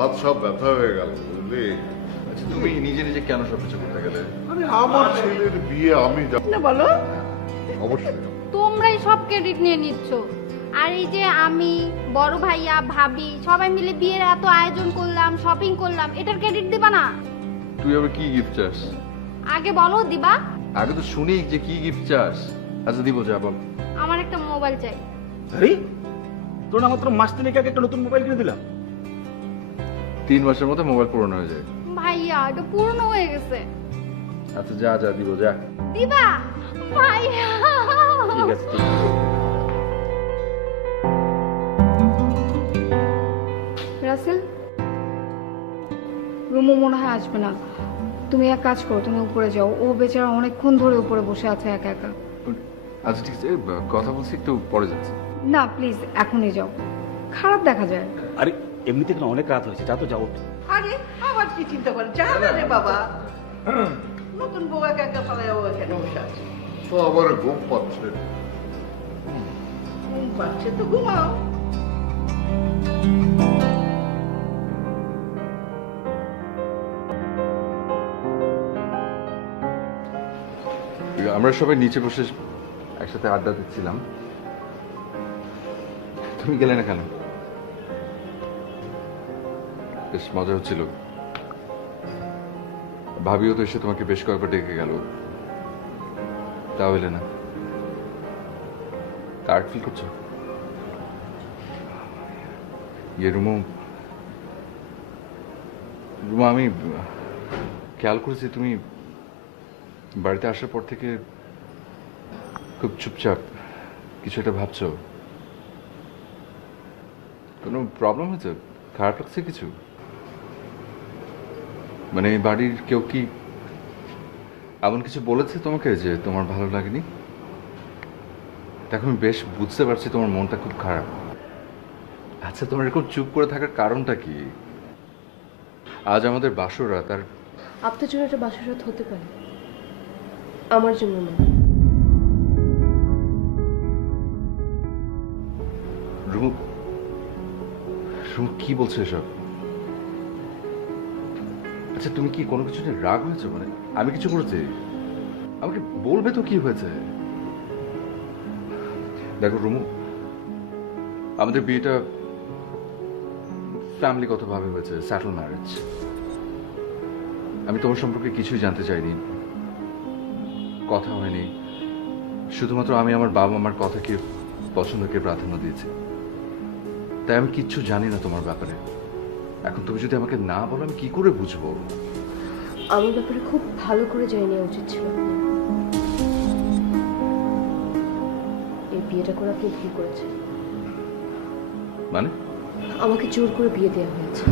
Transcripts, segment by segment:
হাত সব ব্যথা হয়ে গেল বুঝলি। আচ্ছা তুমি নিজে নিজে কেন সবকিছু করতে গেলে? আরে আমার ছেলের বিয়ে আমি না বলো, অবশ্যই তোমরাই সব ক্রেডিট নিয়ে নিচ্ছ। আর এই যে আমি, বড় ভাইয়া, ভাবি সবাই মিলে বিয়ের এত আয়োজন করলাম, শপিং করলাম, এটার ক্রেডিট দিবা না? তুই আবার কি গিফট চাস? আগে বলো দিবা। আগে তো শুনি যে কি গিফট চাস। আচ্ছা দিব, যা বল। আমার একটা মোবাইল চাই। আরে তোর না মাত্র মাস তিনেক আগে একটা নতুন মোবাইল কিনে দিলাম। 3 মাসের মধ্যে মোবাইল পুরনো হয়ে যায়। ভাইয়া এটা পুরনো হয়ে গেছে। আচ্ছা যা যা দিব, যা। দিবা ভাইয়া? ঠিক আছে, ঠিক আছে। রাসেল, রুমু মনে হয় আসবে না। তুমি এক কাজ করো, তুমি উপরে যাও। ও বেচারা অনেকক্ষণ ধরে উপরে বসে আছে একা একা। আচ্ছা ঠিক আছে, কথা বলছি, একটু পরে যাচ্ছি। না প্লিজ এখনই যাও, খারাপ দেখা যায়। আরে এমনিতে কেন অনেক রাত হয়েছে, যা তো যাও। আরে আবার কি চিন্তা করেন, যা না রে বাবা। নতুন বউ একা একা পালায় ও এখানে বসে আছে। তো আমার ঘুম পাচ্ছে। ঘুম পাচ্ছে তো ঘুমাও। আমরা সবাই নিচে বসে একসাথে আড্ডা দিচ্ছিলাম, তুমি গেলে না কেন? বেশ মজা হচ্ছিল। ভাবিও তো এসে তোমাকে বেশ কয়েকবার ডেকে গেল, তাও এলে না। কার্ড ফিল করছো? ইয়ে রুমু, রুমু আমি খেয়াল করেছি তুমি বাড়িতে আসার পর থেকে খুব চুপচাপ কিছু একটা ভাবছো। কোনো প্রবলেম হয়েছে? খারাপ লাগছে কিছু? মানে এই বাড়ির কেউ কি এমন কিছু বলেছে তোমাকে যে তোমার ভালো লাগেনি? এখন বেশ বুঝতে পারছি তোমার মনটা খুব খারাপ। আচ্ছা তোমার এরকম চুপ করে থাকার কারণটা কি? আজ আমাদের বাসর রাত, আর আপনার জন্য একটা বাসর রাত হতে পারে, আমার জন্য না। রুমু, রুমু কি বলছো এসব? আচ্ছা তুমি কি কোনো কিছু নিয়ে রাগ হয়েছো? মানে আমি কিছু করেছি? আমাকে বলবে তো কি হয়েছে। দেখো রুমু, আমাদের বিয়েটা ফ্যামিলিগতভাবে হয়েছে, স্যাটল ম্যারেজ। আমি তোমার সম্পর্কে কিছুই জানতে চাইনি, কথা হয়নি। শুধুমাত্র আমি আমার বাবা মার কথাকে, পছন্দকে প্রাধান্য দিয়েছি। তাই আমি কিচ্ছু জানি না তোমার ব্যাপারে। এখন তুমি যদি আমাকে না বলো আমি কি করে বুঝবো? আমার ব্যাপারে খুব ভালো করে জেনে নেওয়া উচিত ছিল। এই বিয়েটা করে আপনি ভুল করেছেন। মানে? আমাকে জোর করে বিয়ে দেওয়া হয়েছে।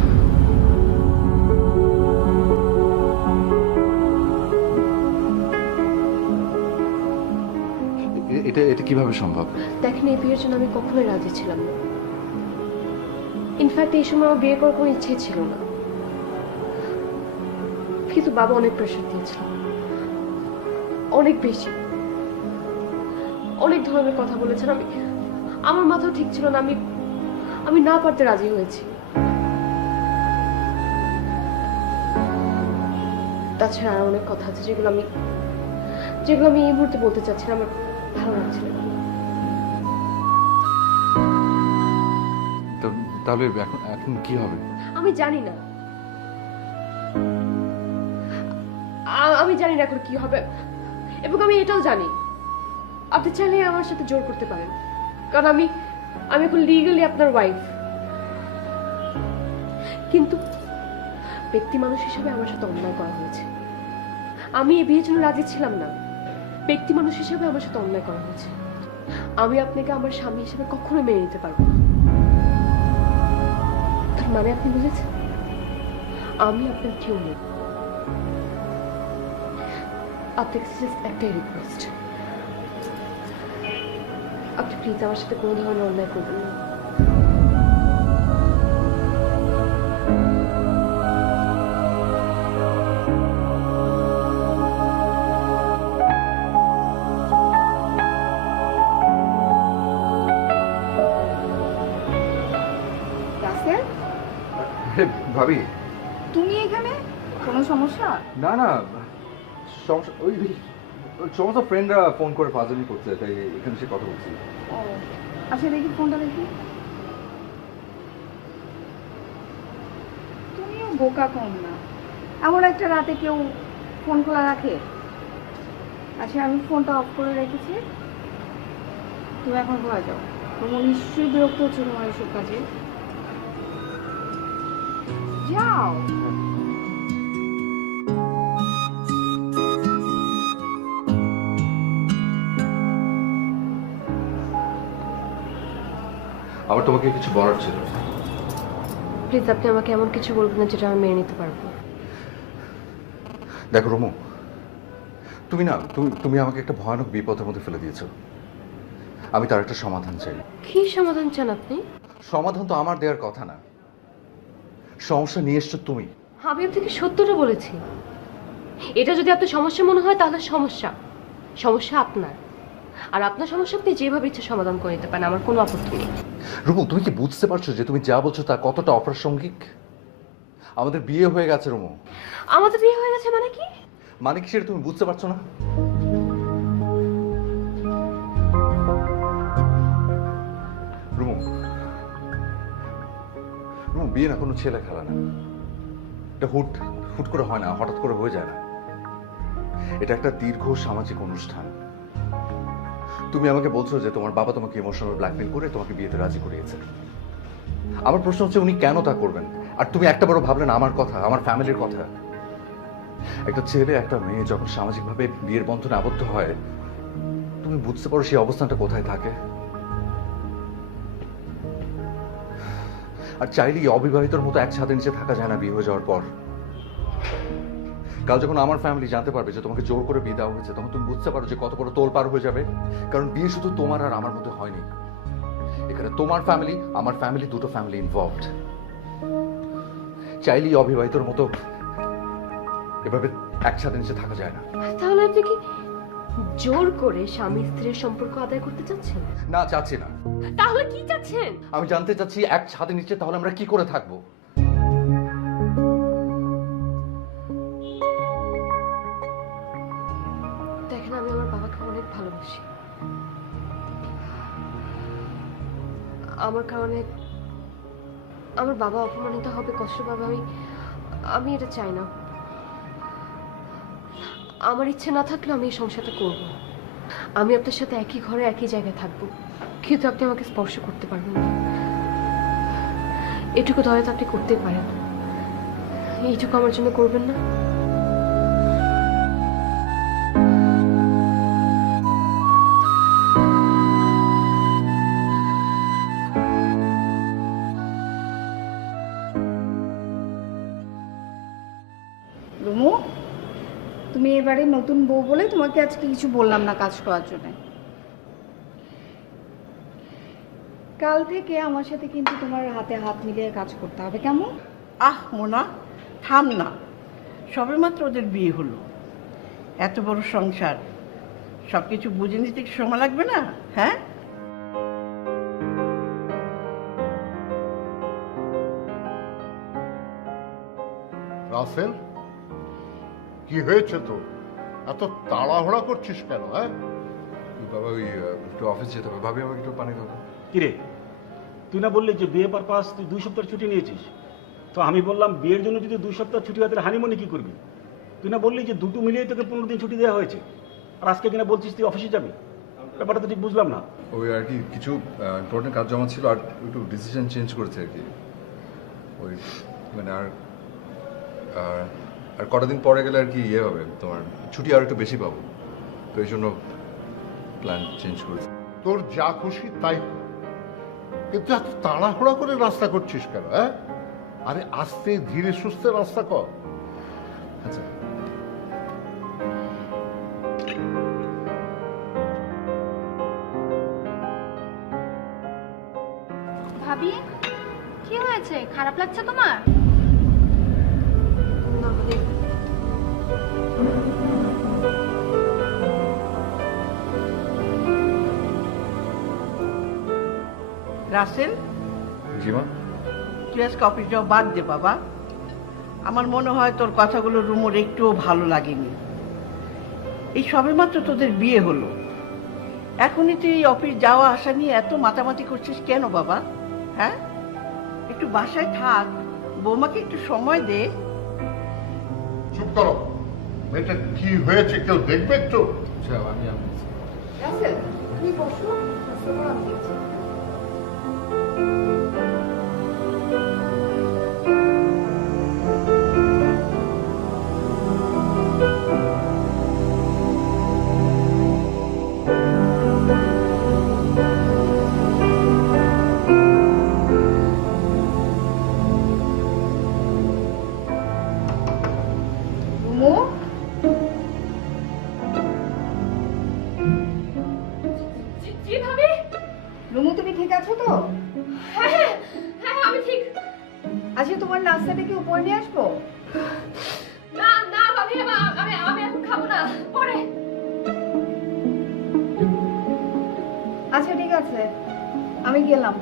এটা এটা কিভাবে সম্ভব? দেখেন, এই বিয়ের জন্য আমি কখনোই রাজি ছিলাম না। ইনফ্যাক্ট এই সময় আমার বিয়ে করার কোনো ইচ্ছে ছিল না, কিন্তু বাবা অনেক প্রেশার দিয়েছিল, অনেক বেশি, অনেক ধরনের কথা বলেছেন। আমার মাথাও ঠিক ছিল না, আমি না পারতে রাজি হয়েছি। তাছাড়া আর অনেক কথা আছে যেগুলো আমি এই মুহূর্তে বলতে চাচ্ছি না, আমার ভালো লাগছিল না। তাহলে এখন এখন কি হবে? আমি জানি না, আমি জানি না এখন কি হবে। এবং আমি এটাও জানি আপনি চাইলে আমার সাথে জোর করতে পারেন, কারণ আমি এখন লিগালি আপনার ওয়াইফ। কিন্তু ব্যক্তি মানুষ হিসেবে আমার সাথে অন্যায় করা হয়েছে। আমি এই বিয়ের জন্য রাজি ছিলাম না, ব্যক্তি মানুষ হিসেবে আমার সাথে অন্যায় করা হয়েছে। আমি আপনাকে আমার স্বামী হিসেবে কখনো মেনে নিতে পারবো না। তার মানে আপনি বুঝেছেন, আমি আপনার কেউ নেই। আপনার কাছে জাস্ট একটাই রিকোয়েস্ট, আপনি প্লিজ আমার সাথে কোনো ধরনের অন্যায় করবেন না। রাসেল, আরে ভাবি, তুমি এখানে কোনো সমস্যা? না না, সমস্যা ওই সমস্ত ফ্রেন্ডরা ফোন করে ফাজলামি করছে, তাই এখানে সে কথা বলছি। ও আচ্ছা, দেখি ফোনটা দেখি। তুমিও বোকা কম না, এমন একটা রাতে কেউ ফোন খোলা রাখে? আচ্ছা, আমি ফোনটা অফ করে রেখেছি, তুমি এখন ঘরে যাও। তোমার নিশ্চয়ই বিরক্ত হচ্ছে তোমার এসব কাজে। যাও। আমার তোমাকে কিছু বলার ছিল। প্লিজ আপনি আমাকে এমন কিছু বলবেন না যেটা আমি মেনে নিতে পারবো। দেখো রুমু, তুমি না তুমি আমাকে একটা ভয়ানক বিপদের মধ্যে ফেলে দিয়েছো। আমি তার একটা সমাধান চাই। কি সমাধান চান আপনি? সমাধান তো আমার দেওয়ার কথা না, সমস্যা নিয়ে এসছো তুমি। আমি আপনাকে সত্যটা বলেছি। এটা যদি আপনার সমস্যা মনে হয় তাহলে সমস্যা আপনার। আর আপনার সমস্যা আপনি যেভাবে ইচ্ছে সমাধান করে নিতে পারেন, আমার কোনো আপত্তি নেই। রুমু, তুমি কি বুঝতে পারছো যে তুমি যা বলছো তা কতটা অপ্রাসঙ্গিক? আমাদের বিয়ে হয়ে গেছে রুমু। আমাদের বিয়ে হয়ে গেছে মানে কি? মানে কি সেটা তুমি বুঝতে পারছো না? রুমু, রুমু, বিয়ে না কোনো ছেলে খেলা না। এটা হুট করে হয় না, হঠাৎ করে হয়ে যায় না। এটা একটা দীর্ঘ সামাজিক অনুষ্ঠান। তুমি আমাকে বলছো যে তোমার বাবা তোমাকে ইমোশনাল ব্ল্যাকমেল করে তোমাকে বিয়েতে রাজি করিয়েছে। আমার প্রশ্ন হচ্ছে উনি কেন তা করবেন? আর তুমি একটা বড় ভাবলেন আমার কথা, আমার ফ্যামিলির কথা। একটা ছেলে একটা মেয়ে যখন সামাজিকভাবে বিয়ের বন্ধনে আবদ্ধ হয়, তুমি বুঝতে পারো সেই অবস্থানটা কোথায় থাকে। আর চাইলেই অবিবাহিতর মতো এক ছাদের নিচে থাকা যায় না বিয়ে হয়ে যাওয়ার পর। কাল যখন আমার ফ্যামিলি জানতে পারবে যে তোমাকে জোর করে বিয়ে দেওয়া হয়েছে, তখন তুমি বুঝতে পারো যে কত বড় তোল পার হয়ে যাবে। কারণ বিয়ে শুধু তোমার আর আমার মধ্যে হয়নি, এখানে তোমার ফ্যামিলি, আমার ফ্যামিলি, দুটো ফ্যামিলি ইনভলভড। চাইলেই অবিবাহিতর মতো এভাবে একসাথে নিচে থাকা যায় না। তাহলে আপনি কি জোর করে স্বামী স্ত্রীর সম্পর্ক আদায় করতে চাচ্ছেন? না, চাচ্ছি না। তাহলে কি চাচ্ছেন? আমি জানতে চাচ্ছি এক ছাদের নিচে তাহলে আমরা কি করে থাকবো? দেখেন, আমি আমার বাবাকে অনেক ভালোবাসি। আমার কারণে আমার বাবা অপমানিত হবে, কষ্ট পাবে, আমি এটা চাই না। আমার ইচ্ছে না থাকলে আমি এই সংসারটা করব। আমি আপনার সাথে একই ঘরে একই জায়গায় থাকবো, কিন্তু আপনি আমাকে স্পর্শ করতে পারবেন না। এটুকু দয়া তো আপনি করতেই পারেন, এইটুকু আমার জন্য করবেন না? রুমু, তুমি এবারে নতুন বউ বলে তোমাকে আজকে কিছু বললাম না কাজ করার জন্য। কাল থেকে আমার সাথে কিন্তু তোমার হাতে হাত মিলিয়ে কাজ করতে হবে, কেমন? আহ মোনা, থাম না। সবেমাত্র ওদের বিয়ে হলো, এত বড় সংসার, সব কিছু বুঝে নিতে একটু সময় লাগবে না? হ্যাঁ, রাসেল, কি হয়েছে তো? এত তাড়াহুড়া করছিস কেন? হ্যাঁ, বাবা, ওই একটু অফিস যেতে হবে। ভাবি আমাকে একটু পানি খাবো। কিরে, তুই না বললি যে বিয়ে পারপাস তুই 2 সপ্তাহ ছুটি নিয়েছিস? তো আমি বললাম বিয়ের জন্য যদি 2 সপ্তাহ ছুটি হয় তাহলে হানিমুনে কি করবি? তুই না বললি যে দুটো মিলিয়ে তোকে 15 দিন ছুটি দেওয়া হয়েছে, আর আজকে কিনা বলছিস তুই অফিসে যাবি? ব্যাপারটা তো ঠিক বুঝলাম না। ওই আর কি কিছু ইম্পর্টেন্ট কাজ জমা ছিল, আর একটু ডিসিশন চেঞ্জ করেছে আর কি। ওই মানে আর কটা দিন পরে গেলে আর কি ইয়ে হবে, তোমার ছুটি আর একটু বেশি পাবো, তো এই জন্য প্ল্যান চেঞ্জ করেছে। তোর যা খুশি তাই কর। কিন্তু এত তাড়াহুড়া করে রাস্তা করছিস কেন? হ্যাঁ, আরে আস্তে ধীরে সুস্থে রাস্তা কর। আচ্ছা, ভাবি, কি হয়েছে? খারাপ লাগছে তোমার? না, মানে রাসেল, জি মা। তুই আজকে অফিস যাও বাদ দে বাবা। আমার মনে হয় তোর কথাগুলো রুমোর একটুও ভালো লাগেনি। এই সবেমাত্র তোদের বিয়ে হলো, এখনই তুই এই অফিস যাওয়া আসা নিয়ে এত মাতামাতি করছিস কেন বাবা? হ্যাঁ, একটু বাসায় থাক, বৌমাকে একটু সময় দে। চুপ করো, মেয়েটা কি হয়েছে কেউ দেখবে একটু? আমি রাসেল, তুমি বসো, নাস্তা আমি দিচ্ছি। রুমু, জি ভাবি। রুমু তুমি ঠিক আছো তো? হ্যাঁ হ্যাঁ হ্যাঁ, আমি ঠিক। আচ্ছা, তোমার নাস্তাটা কি উপরে নিয়ে আসবো? না না ভাবি, আমি এখন খাবো না, পরে। আচ্ছা ঠিক আছে, আমি গেলাম।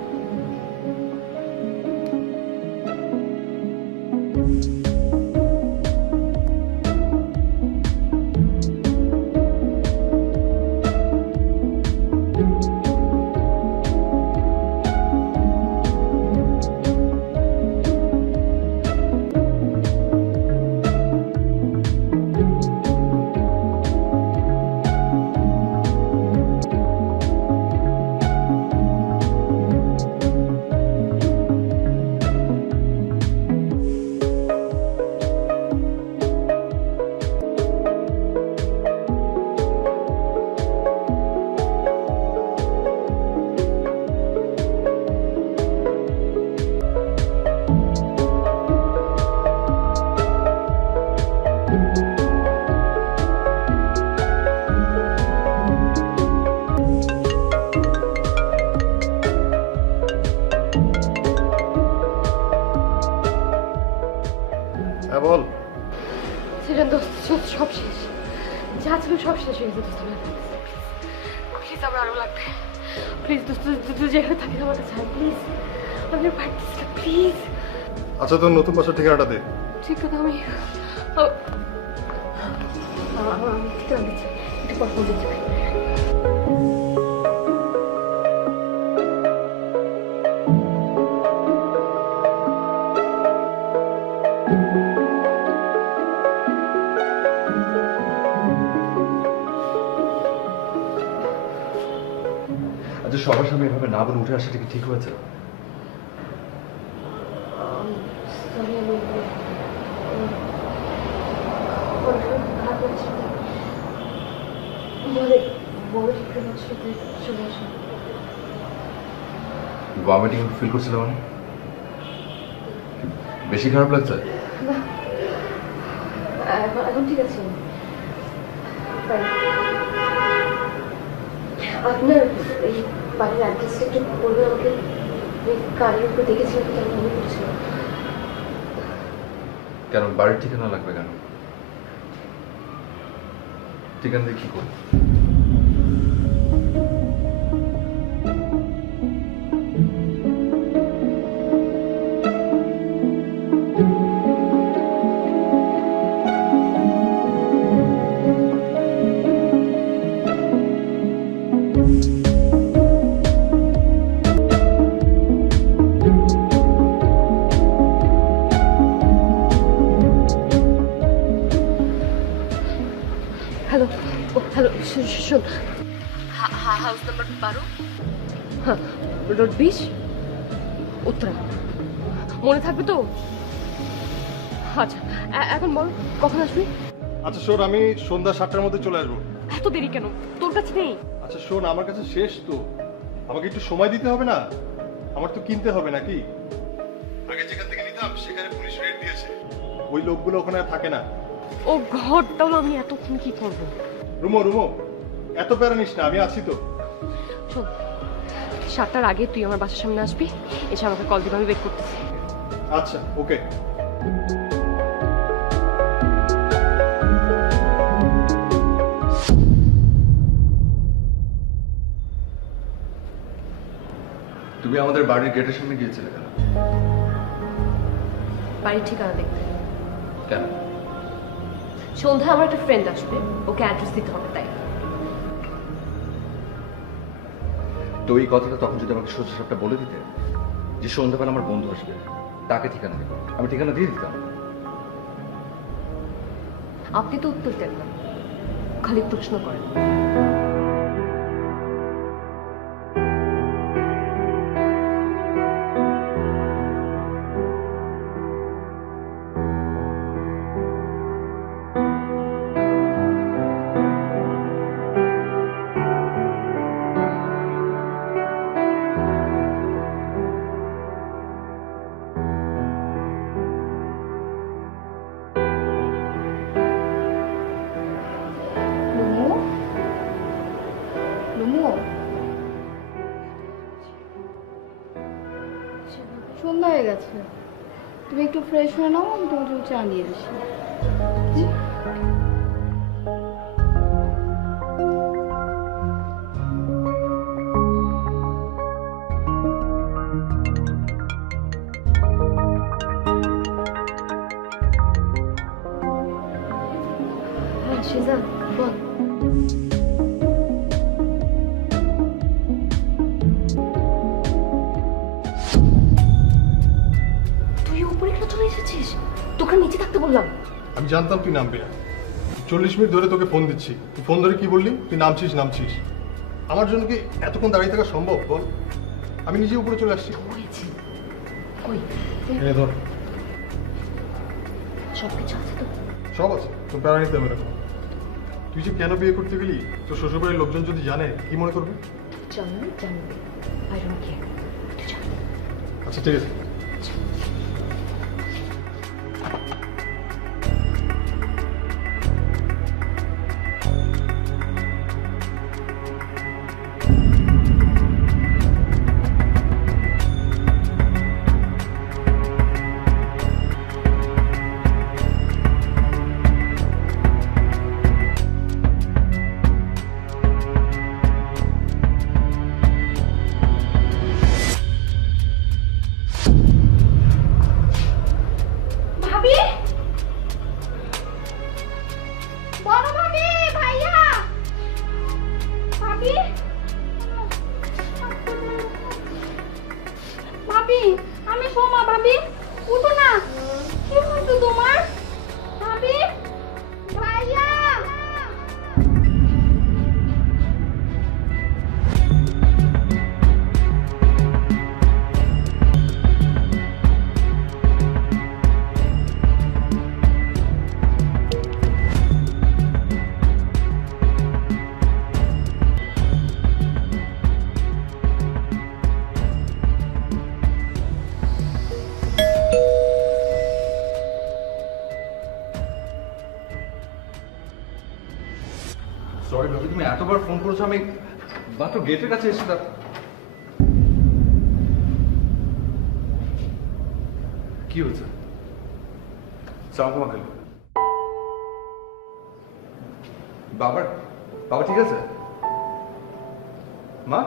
হ্যাঁ বল। সেটা দোস্ত সব শেষ, যা ছিল সব শেষ হয়ে গেছে দোস্ত। প্লিজ আমার আরো লাগবে, প্লিজ দোস্ত, তুই যেখানে থাকিস আমার কাছে আয় প্লিজ। আমি পারতেছি না, প্লিজ। আচ্ছা, তোর নতুন বাসার ঠিকানাটা দে। ঠিক কথা, আমি ঠিকানা দিচ্ছি, একটু পর ফোন দিচ্ছি। আচ্ছা, সবার সামনে এভাবে না বলে উঠে আসাটা কি ঠিক হয়েছে? সরি, আমি খারাপ লাগছে, বড় শিক্ষা সাথে চলে আসা। ভমিটিং ফিল করছিল মানে? বেশি খারাপ লাগছে? না, এখন ঠিক আছে। আপনার এই বাড়ির অ্যাড্রেসটা একটু বলবেন আমাকে? আমি গাড়ির উপর দেখেছিলাম, কেন মনে করছিল। কেন বাড়ির ঠিকানা লাগবে কেন? ঠিকানা দিয়ে কি করবো? হ্যালো, হ্যালো, শোন, হাউস নাম্বার 12, হ্যাঁ, রোড 20, উত্তরা। মনে থাকবে তো? আচ্ছা, এখন বল কখন আসবি? আচ্ছা শোন, আমি সন্ধ্যা 7টার মধ্যে চলে আসবো। এত দেরি কেন? তোর কাছে নেই? আচ্ছা শোন, আমার কাছে শেষ তো, আমাকে একটু সময় দিতে হবে না? আমার তো কিনতে হবে নাকি? আগে যেখান থেকে নিতাম সেখানে পুলিশ রেড দিয়েছে, ওই লোকগুলো ওখানে আর থাকে না। ও ঘর, তাহলে আমি এতক্ষণ কি করবো? রুমো রুমো, এত প্যারা নিস না, আমি আছি তো। শোন, 7টার আগে তুই আমার বাসার সামনে আসবি, এসে আমাকে কল দিবি, আমি ওয়েট করতেছি। আচ্ছা, ওকে। তুমি আমাদের বাড়ির গেটের সামনে গিয়েছিলে কেন? বাড়ির ঠিকানা দেখতে। কেন? সন্ধ্যায় আমার একটা ফ্রেন্ড আসবে, ওকে অ্যাড্রেস দিতে হবে তাই। তো এই কথাটা তখন যদি আমাকে সোজা সাপটা বলে দিতে যে সন্ধ্যাবেলা আমার বন্ধু আসবে, তাকে ঠিকানা দেবো, আমি ঠিকানা দিয়ে দিতাম। আপনি তো উত্তর দেন না, খালি প্রশ্ন করেন। লুমু, লুমু, সন্ধ্যা হয়ে গেছে, তুমি একটু ফ্রেশ হয়ে নাও, আমি তোমার জন্য চা নিয়ে আসি। হ্যাঁ সেজান, বল। তুই উপরে কেন চলে এসেছিস? তোকে নিচে থাকতে বললাম। আমি জানতাম তুই নামবি না। 40 মিনিট ধরে তোকে ফোন দিচ্ছি, তুই ফোন ধরে কি বললি? তুই নামছিস নামছিস। আমার জন্য কি এতক্ষণ দাঁড়িয়ে থাকা সম্ভব বল? আমি নিজে উপরে চলে আসছি। হয়েছে কই? এনে ধর। সব কিছু আছে তো? সব আছে, তোর প্যারা নিতে হবে না। তুই যে কেন বিয়ে করতে গেলি, তোর শ্বশুরবাড়ির লোকজন যদি জানে কি মনে করবে? জানবে জানবে, আই ডোন্ট কেয়ার। তুই যা। আচ্ছা ঠিক আছে। ভাবি, বড় ভাবি, ভাইয়া, ভাবি, ভাবি, আমি সোমা। ভাবি উঠো না, কি হয়েছে তোমার? ভাবি, ভাইয়া। সরি ভাবি, তুমি এতবার ফোন করেছো, আমি মাত্র গেটের কাছে এসে কি হয়েছে? বাবার বাবা ঠিক আছে? মা,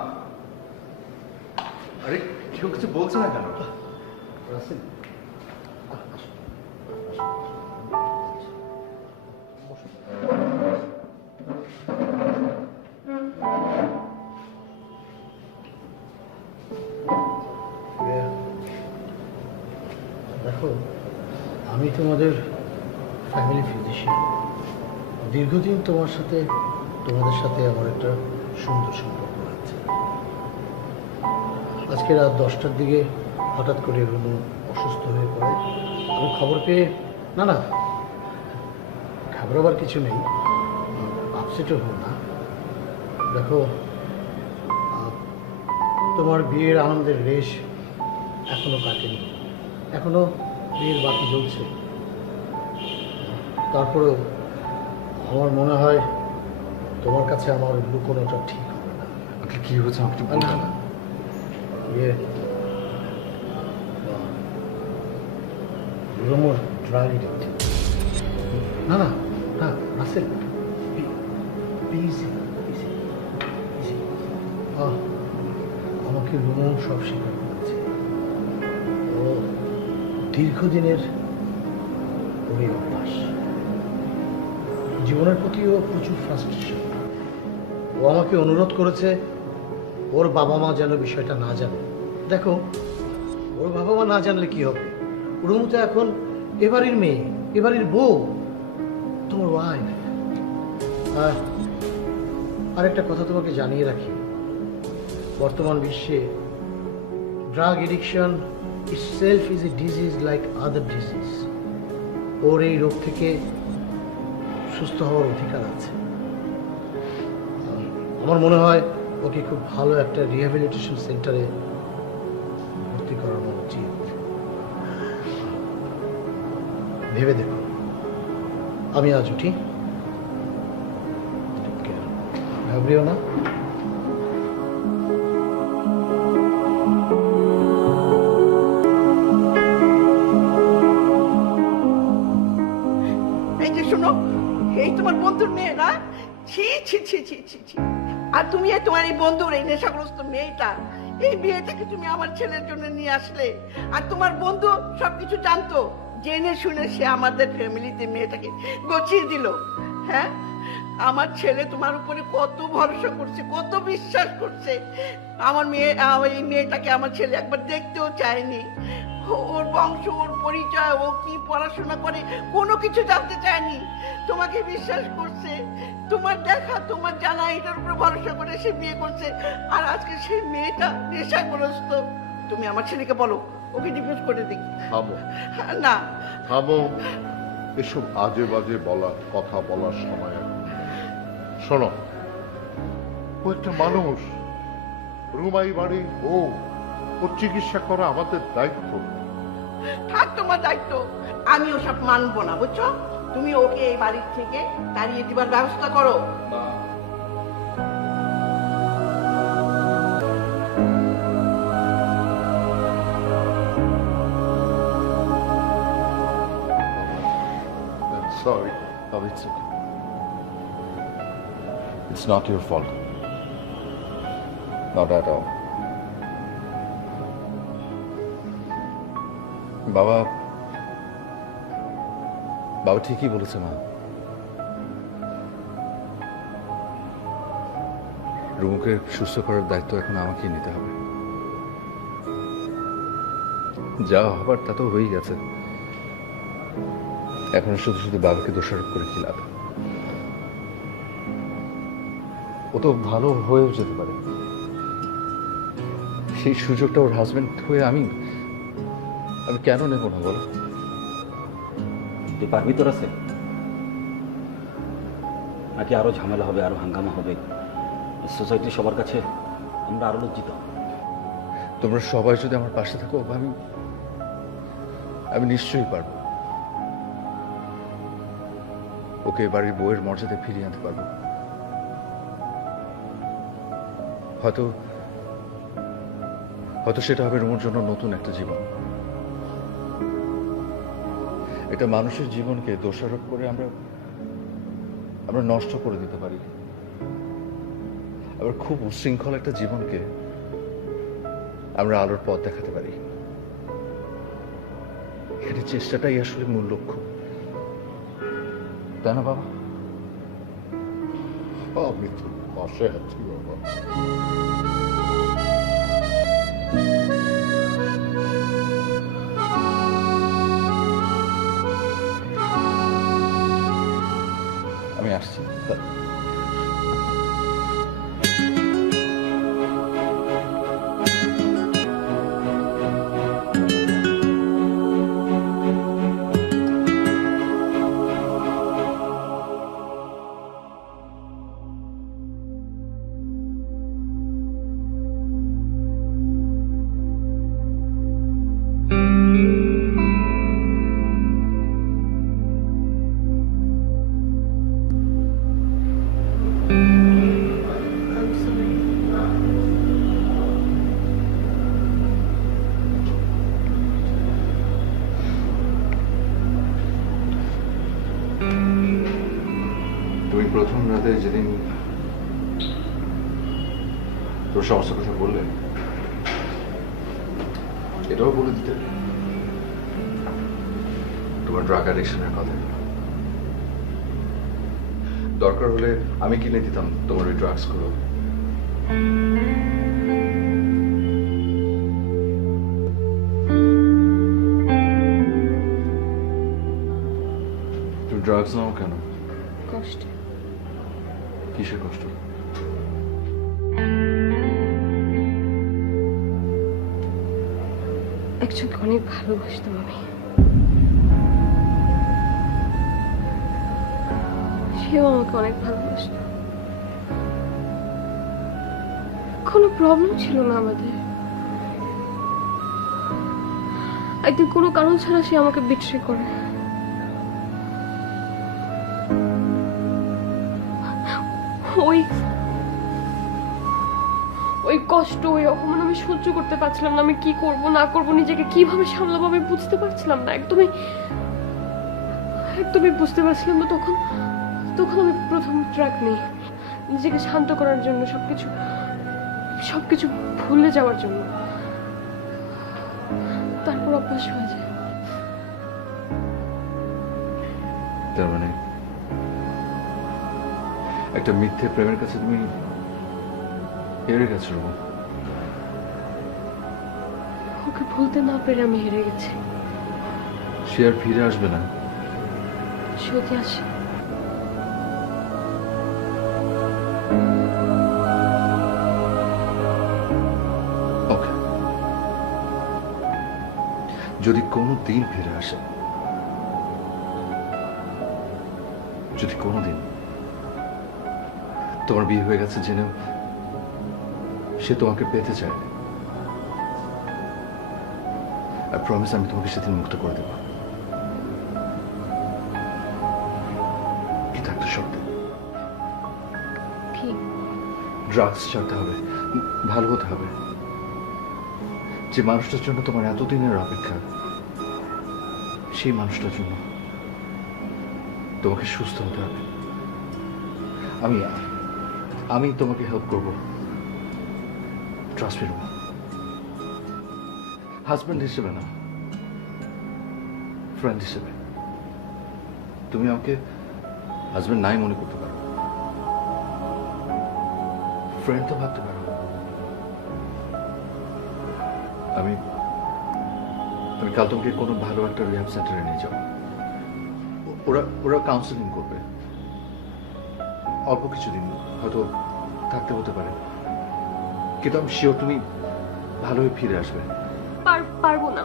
আরে কেউ কিছু বলছে না কেন? দেখো, আমি তোমাদের ফ্যামিলি ফিজিশিয়ান। দীর্ঘদিন তোমাদের সাথে আমার একটা সুন্দর সম্পর্ক আছে। আজকে রাত 10টার দিকে হঠাৎ করে রুনু অসুস্থ হয়ে পড়ে। আমি খবর পেয়ে না ঘাবড়াবার কিছু নেই, আপসেটও হো না। দেখো, তোমার বিয়ের আনন্দের রেশ এখনো কাটেনি, এখনো বিয়ের বাতি জ্বলছে। তারপরেও আমার মনে হয় তোমার কাছে আমার লুকোনোটা ঠিক হবে না। কি হয়েছে আমাকে একটু বলবেন? না, ইয়ে রুমোর ড্রাইলি দেখছি। না না না রাসেল, প্লিজ আমাকে রুমো সব স্বীকার করেছে। ও দীর্ঘদিনের ওরই অভ্যাস। জীবনের প্রতিও প্রচুর ফ্রাস্ট্রেশন। ও আমাকে অনুরোধ করেছে ওর বাবা মা যেন বিষয়টা না জানে। দেখো, ওর বাবা মা না জানলে কি হবে? রুমু তো এখন এবারের মেয়ে, এবারের বউ, তোমার ওয়াইফ। আরেকটা কথা তোমাকে জানিয়ে রাখি, বর্তমান বিশ্বে drug addiction itself is a disease like other disease. ওর এই রোগ থেকে সুস্থ হওয়ার অধিকার আছে। আমার মনে হয় ওকে খুব ভালো একটা রিহ্যাবিলিটেশন সেন্টারে ভর্তি করানো উচিত। ভেবে দেখো। আমি আজ উঠি, ভাবলিও না? এই যে শোনো, এই তোমার বন্ধুর মেয়ে না? ছি ছি ছি ছি ছি ছি। আর তুমি তোমার এই বন্ধুর এই নেশাগ্রস্ত মেয়েটা, এই বিয়েটাকে তুমি আমার ছেলের জন্য নিয়ে আসলে। আর তোমার বন্ধু সবকিছু জানতো, জেনে শুনে সে আমাদের ফ্যামিলিতে মেয়েটাকে গছিয়ে দিল। হ্যাঁ, আমার ছেলে তোমার উপরে কত ভরসা করছে, কত বিশ্বাস করছে। আমার মেয়ে, এই মেয়েটাকে আমার ছেলে একবার দেখতেও চায়নি। ওর বংশ, ওর পরিচয়, ও কি পড়াশোনা করে, কোনো কিছু জানতে চায়নি। তোমাকে বিশ্বাস করছে, তোমার দেখা, তোমার জানা, এটার উপর ভরসা করে সে বিয়ে করছে। আর আজকে সেই মেয়েটা নেশাগ্রস্ত। তুমি আমার ছেলেকে বলো ওকে ডিভোর্স করে দিই। থামো, না, থামো। এসব আজে বাজে কথা বলার সময় এখন নেই। শোনো, ও একটা মানুষ, রুমাই বাড়ির বউ, ওর চিকিৎসা করা আমাদের দায়িত্ব। থাক তোমার দায়িত্ব, আমি ওসব মানবো না, বুঝছো? তুমি ওকে এই বাড়ির থেকে তাড়িয়ে দিবার ব্যবস্থা করো। Sorry, Baba, it's okay. It's not your fault. Not at all. বাবা ঠিকই বলেছে মা। রুমুকে সুস্থ করার দায়িত্ব এখন আমাকেই নিতে হবে। যা হবার তা তো হয়েই গেছে, এখন শুধু শুধু বাবাকে দোষারোপ করে কি লাভ? ও তো ভালো হয়েও যেতে পারে। সেই সুযোগটা ওর হাজবেন্ড হয়ে আমি কেন নেব না বলো? তুই পারবি তোর আছে, নাকি আরো ঝামেলা হবে, আরো হাঙ্গামা হবে? সোসাইটি সবার কাছে আমরা আরো লজ্জিত। তোমরা সবাই যদি আমার পাশে থাকো, আমি নিশ্চয়ই পারবো। ওকে বাড়ির বউয়ের মর্যাদায় ফিরিয়ে আনতে পারবো। হয়তো সেটা হবে রুমুর জন্য নতুন একটা জীবন। একটা মানুষের জীবনকে দোষারোপ করে আমরা নষ্ট করে দিতে পারি। আবার খুব উশৃঙ্খল একটা জীবনকে আমরা আলোর পথ দেখাতে পারি। এখানে চেষ্টাটাই আসলে মূল লক্ষ্য, তাই না বাবা? আমি তো পাশে আছি বাবা। আমি আসছি। তুমি প্রথম রাতে যেদিন তোর সমস্ত কথা বললে, এটাও বলে দিতে। তোমার ড্রাগ অ্যাডিকশনের কথা। দরকার হলে আমি কিনে দিতাম তোমার ওই ড্রাগসগুলো। তুমি ড্রাগস নাও কেন? কষ্ট। কিসের কষ্ট? একজনকে অনেক ভালোবাসতাম আমি, সেও আমাকে অনেক ভালোবাসত। কোনো প্রবলেম ছিল না আমাদের। একদিন কোনো কারণ ছাড়া সে আমাকে বিট্রে করে। ওই ওই কষ্ট, ওই অপমান আমি সহ্য করতে পারছিলাম না। আমি কি করব না করব, নিজেকে কিভাবে সামলাবো আমি বুঝতে পারছিলাম না। একদমই বুঝতে পারছিলাম না। তখন আমি প্রথম ট্র্যাক নিই, নিজেকে শান্ত করার জন্য, সবকিছু ভুলে যাওয়ার জন্য। তারপর অভ্যাস হয়ে যায়। তার মানে একটা মিথ্যে প্রেমের কাছে তুমি হেরে গেছো। ওকে ভুলতে না পেরে আমি হেরে গেছি। সে আর ফিরে আসবে না। যদি আসে, ওকে, যদি কোনো দিন ফিরে আসে, যদি কোনো দিন তোমার বিয়ে হয়ে গেছে জেনেও সে তোমাকে পেতে চায়, আই প্রমিস আমি তোমাকে সেদিন মুক্ত করে দেব। কিন্তু একটা শর্তে, কি? ড্রাগস ছাড়তে হবে, ভালো হতে হবে। যে মানুষটার জন্য তোমার এতদিনের অপেক্ষা, সেই মানুষটার জন্য তোমাকে সুস্থ হতে হবে। আমি তোমাকে হেল্প করবো। ট্রাস্ট মি রুমা, হাজব্যান্ড হিসেবে না, ফ্রেন্ড হিসেবে। তুমি আমাকে হাজব্যান্ড নাই মনে করতে পারো, ফ্রেন্ড তো ভাবতে পারো। আমি কাল তোমাকে কোনো ভালো একটা রিহ্যাব সেন্টারে নিয়ে যাবো। ওরা কাউন্সেলিং করবে, অল্প কিছুদিন হয়তো থাকতে হতে পারে, কিন্তু আমি শিওর তুমি ভালো হয়ে ফিরে আসবে। পারবো না।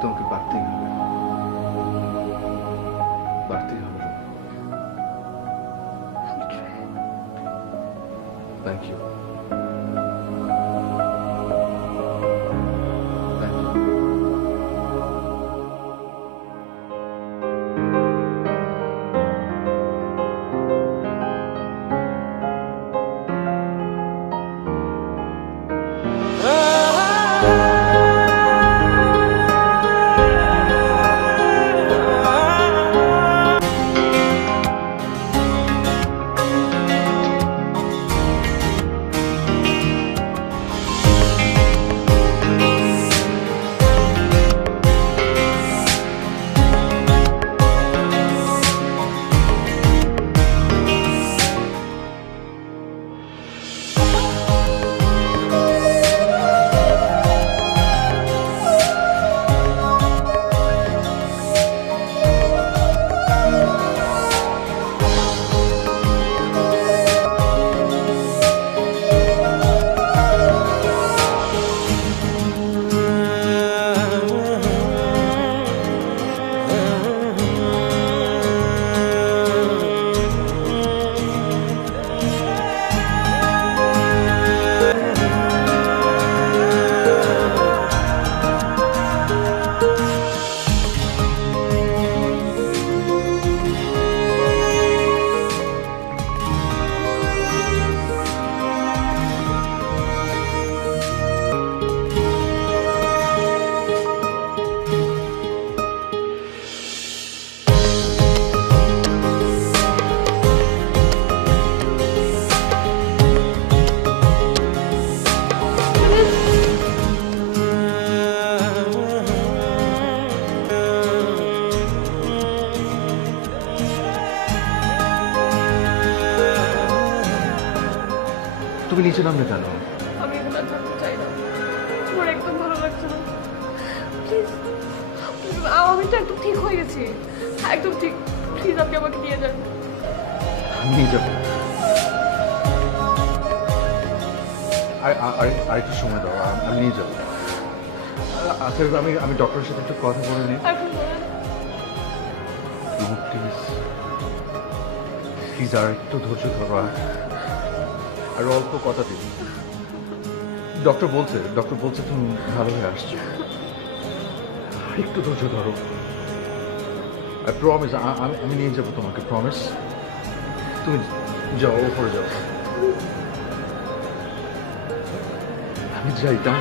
তোমাকে পারতেই হবে, পারতেই হবে। Thank you. নিচে নামলে কেন? আমি এখানে আর থাকতে চাই না, আমার একদম ভালো লাগছে না। প্লিজ, আমি তো একদম ঠিক হয়ে গেছি, একদম ঠিক। প্লিজ আপনি আমাকে নিয়ে যান। আমি নিয়ে যাবো। আরেকটু সময় দাও, আমি নিয়ে যাবো। আচ্ছা, আমি ডক্টরের সাথে একটু কথা বলে নিই। প্লিজ প্লিজ আর একটু ধৈর্য ধরো, আর অল্প কথা দিন। ডক্টর বলছে তুমি ভালো হয়ে আসছো, একটু ধৈর্য ধরো। আর প্রমিস, আমি নিয়ে যাবো তোমাকে, প্রমিস। তুমি যাও, ওপরে যাও। আমি যাইতাম।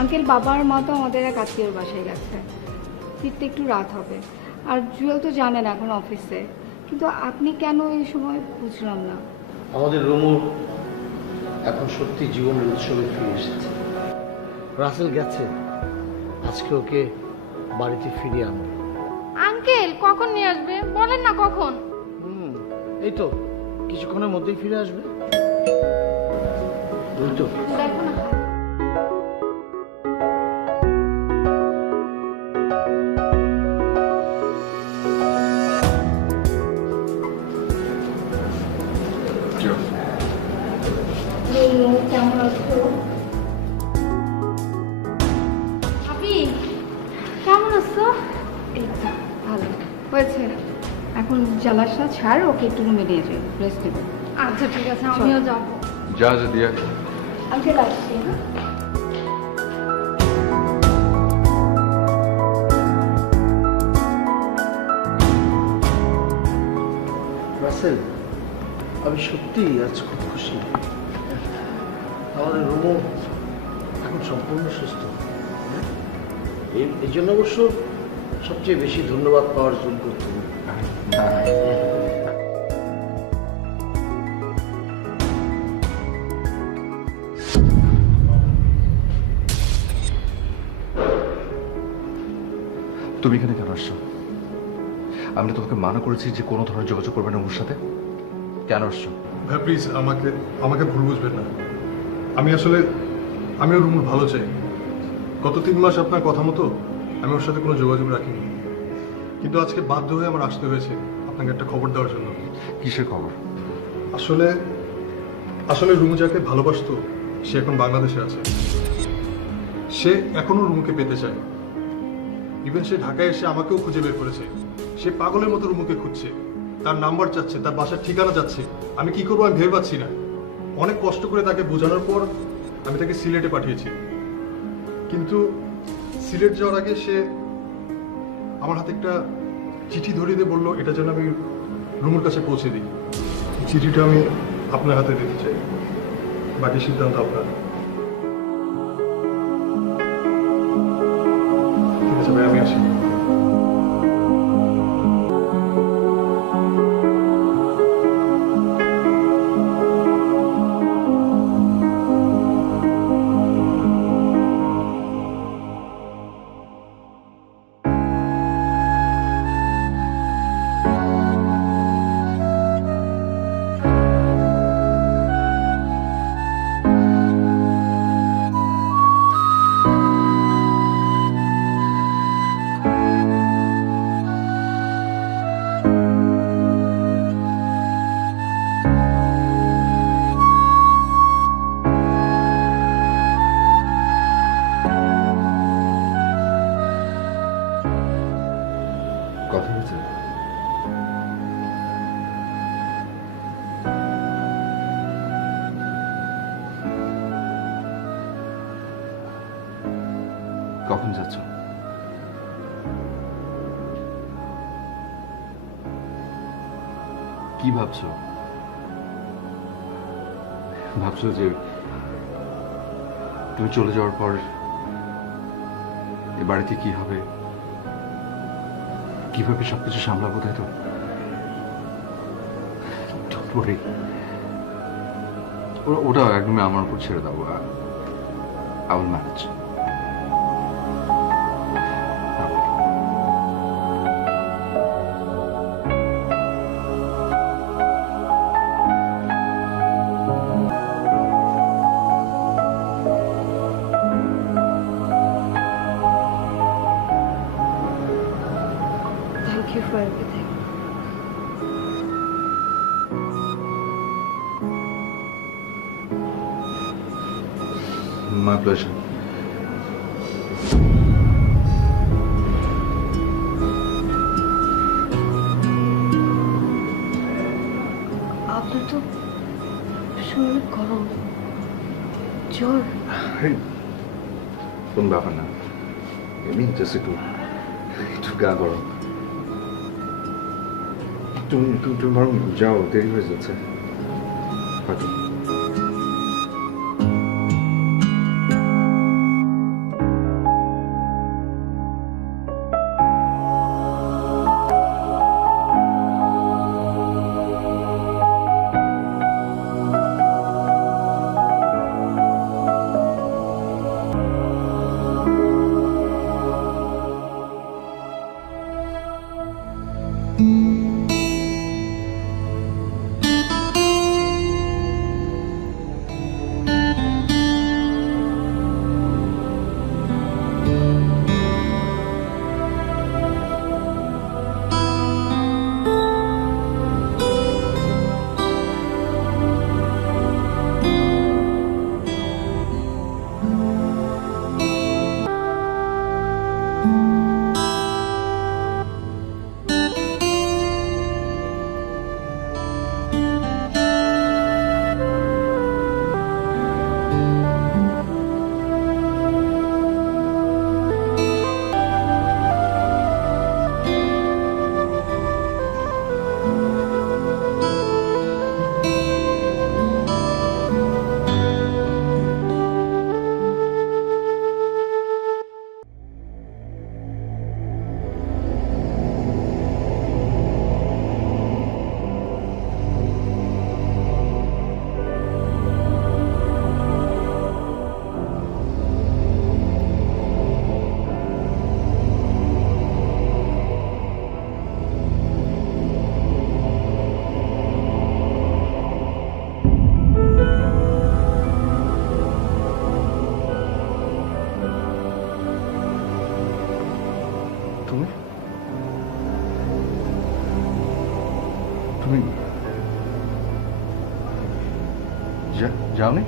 আঙ্কেল, বাবার মা তো আমাদের এক আত্মীয়র বাসায় গেছে, ফিরতে একটু রাত হবে। আর জুয়েল তো জানেন এখন অফিসে, কিন্তু আপনি কেন এই সময় বুঝলাম না। আমাদের রুমু এখন সত্যি জীবনের উৎসবে ফিরে এসেছে। রাসেল গেছে, আজকে ওকে বাড়িতে ফিরিয়ে আনবে। আঙ্কেল কখন নিয়ে আসবে বলেন না, কখন? এই তো কিছুক্ষণের মধ্যেই ফিরে আসবে। ওই তো দেখো না। কেমন আছো? আপনি কেমন আছো? এই তো ভালো হয়েছে। এখন জ্বালাসটা ছাড়, ওকে একটু রুমে নিয়ে যাই, রেস্ট নেবে। আচ্ছা ঠিক আছে, আমিও যাবো। যা দিয়া। আঙ্কেল আসছি, হ্যাঁ? রাসেল, আমি সত্যি আজ খুব খুশি। আমাদের রুমু এখন সম্পূর্ণ সুস্থ। এই জন্য অবশ্য সবচেয়ে বেশি ধন্যবাদ পাওয়ার যোগ্য তুমি। তুমি এখানে কেন আসছো? আমি না তোমাকে মানা করেছি যে কোনো ধরনের যোগাযোগ করবে না ওর সাথে। কেন আসছো? ভাই প্লিজ আমাকে ভুল বুঝবেন না। আমি ওর রুমুর ভালো চাই। গত 3 মাস আপনার কথা মতো আমি ওর সাথে কোনো যোগাযোগ রাখিনি, কিন্তু আজকে বাধ্য হয়ে আমার আসতে হয়েছে আপনাকে একটা খবর দেওয়ার জন্য। কিসের খবর? আসলে রুমু যাকে ভালোবাসতো সে এখন বাংলাদেশে আছে। সে এখনো রুমুকে পেতে চায়। ইভেন সে ঢাকায় এসে আমাকেও খুঁজে বের করেছে। সে পাগলের মতো রুমুকে খুঁজছে, তার নাম্বার চাচ্ছে, তার বাসার ঠিকানা যাচ্ছে। আমি কি করবো আমি ভেবে পাচ্ছি না। অনেক কষ্ট করে তাকে বোঝানোর পর আমি তাকে সিলেটে পাঠিয়েছি, কিন্তু সিলেট যাওয়ার আগে সে আমার হাতে একটা চিঠি ধরিয়ে দিয়ে বললো এটা যেন আমি রুমুর কাছে পৌঁছে দিই। চিঠিটা আমি আপনার হাতে দিতে চাই, বাকি সিদ্ধান্ত আপনার। ঠিক আছে ভাই, আমি আসি। কথা হয়েছে? কখন যাচ্ছ? কি ভাবছো? ভাবছো যে তুমি চলে যাওয়ার পর এ বাড়িতে কি হবে, কিভাবে সবকিছু সামলাবো, তাই তো? Don't worry. ওটা একদমই আমার উপর ছেড়ে দাও, I will manage. Thank you for everything. My pleasure. আপনার তো শরীর গরম, জ্বর। কোন ব্যাপার না, এমনি জাস্ট একটু গা গরম। তুমি বরং যাও, দেরি হয়ে যাচ্ছে হয়তো। তুমি তুমি যাওনি?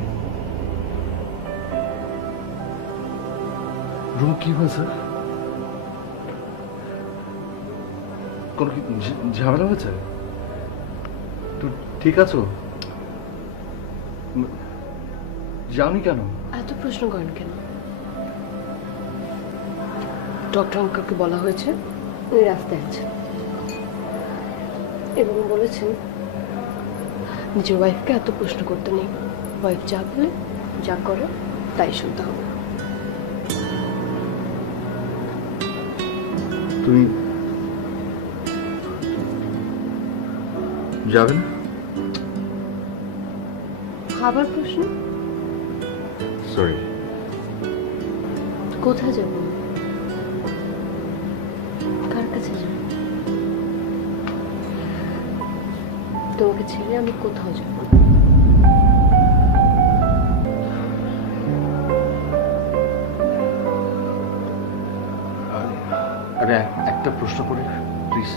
রুম কি হয়েছে? কোনো কি ঝামেলা হয়েছে? তুমি ঠিক আছো? যাওনি কেন? এত প্রশ্ন করেন কেন? ডক্টর আঙ্কেলকে বলা হয়েছে উনি রাস্তায় আছেন এবং বলেছেন নিজের ওয়াইফকে এত প্রশ্ন করতে নেই। ওয়াইফ যা বলে যা করে তাই শুনতে হবে। তুমি যাবে না? খাবার প্রশ্ন? সরি। কোথায় যাব? কার কাছে যাব? তোমাকে ছেড়ে আমি কোথাও যাব না। আরে একটা প্রশ্ন করি প্লিজ।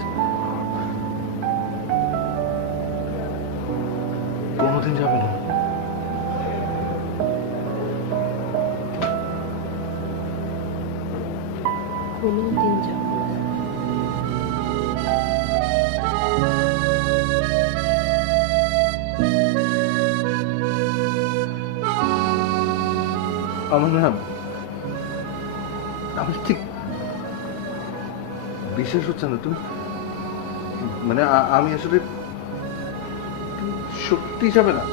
কোনোদিন যাবে না? কোনোদিন যাব না। আমার না, আমি ঠিক বিশ্বাস হচ্ছে না। তুমি মানে আমি আসলে সত্যি যাবে না?